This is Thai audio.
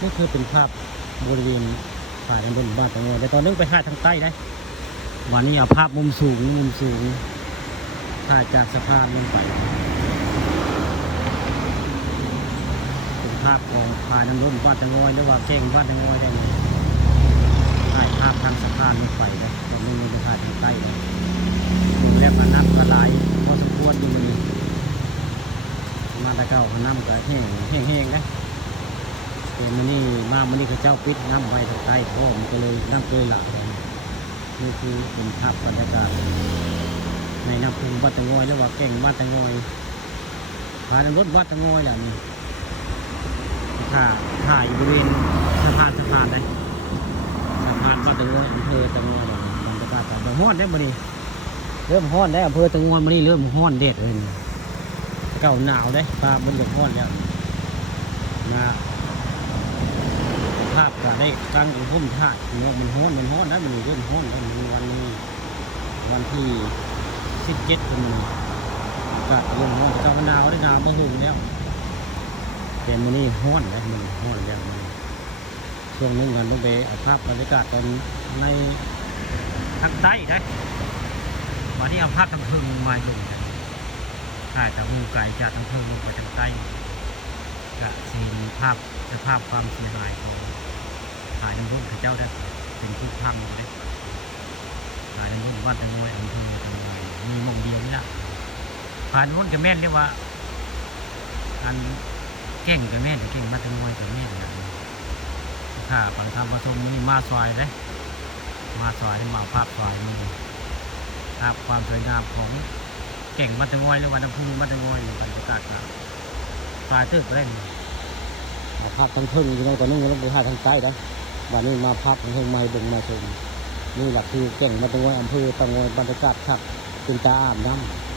นี่คือเป็นภาพบริเวณถ่ายบนบ้านตะงอยแต่ตอนนึงไปถ่ายทางใต้ได้วันนี้เอาภาพมุมสูงถ่ายจากสะพานลงไปเป็นภาพของถ่ายน้ำล้นบ้านตะงอยหรือว่าแก่งบ้านตะงอยได้ถ่ายภาพทางสะพานลงไปได้ตอนนึงไปถ่ายทางใต้ได้ผมแล้วมาน้ำกระลายพอสมควรอยู่มันนี้มาตะเก้าน้ำก็แห้งนะเป็นมันนี่มามันนี่เขาเจ้าปิดน้ำไว้ทางใต้พ่อมันก็เลยน้ำเลยหลักนี่คือเป็นภาพบรรยากาศในน้ำพุงวัดตะงอยหรือว่าแก่งวัดตะงอยผ่านรถวัดตะงอยแหละนี่ถ่ายบริเวณสะพานเลยสะพานวัดตะงอยอำเภอตะงอยบรรยากาศแบบฮ้อนได้บ่นี่เริ่มฮ้อนได้อำเภอตะงอยมันนี่เริ่มฮ้อนเด็ดเลยเก่าหนาวได้ปลาบนหยกฮ้อนแล้วนะภาพก็ได้กลางพุ่มถ่ายเนาะมันฮ้อนนะมันเริ่มฮ้อนแล้ววันที่17เป็นก็เริ่มฮ้อนเก่าหนาวได้หนาวมาหุ่นแล้วแต่มันนี่ฮ้อนแล้วมันฮ้อนแล้วช่วงนึงกันต้องไปเอาภาพบรรยากาศตอนในทางใต้ได้วันนี้เอาภาพทางเพิงมาลงถ่ายจากหูไก่จากทางเพิงลงไปทางใต้ก็สีภาพจะภาพความเสียหายของถ่ายในรุ่นข้าเจ้าได้เป็นทุกพังเลยถ่ายในรุ่นวัดตะงอยอำเภอตะงอยมีมองเดียวนี่แหละถ่ายในรุ่นกับแม่นเรียกว่าอันเก่งกับแม่นเก่งวัดตะงอยกับแม่นนะถ้าฝังทำผสมนี่มาซอยเลยมาซอยให้มาภาพซอยนี่ภาพความสวยงามของเก่งวัดตะงอยหรือวัดน้ำพุงวัดตะงอยบรรยากาศนะปลายตึกเล่นเอาภาพทางเทิงอยู่ในตอนนี้เราไปถ่ายทางใต้ได้วันนี้มาภาพทางเทิงมาบึงมาชมนี่แหละคือเก่งวัดตะงอยอำเภอตะงอยบรรยากาศครับเป็นตาอาบน้ำ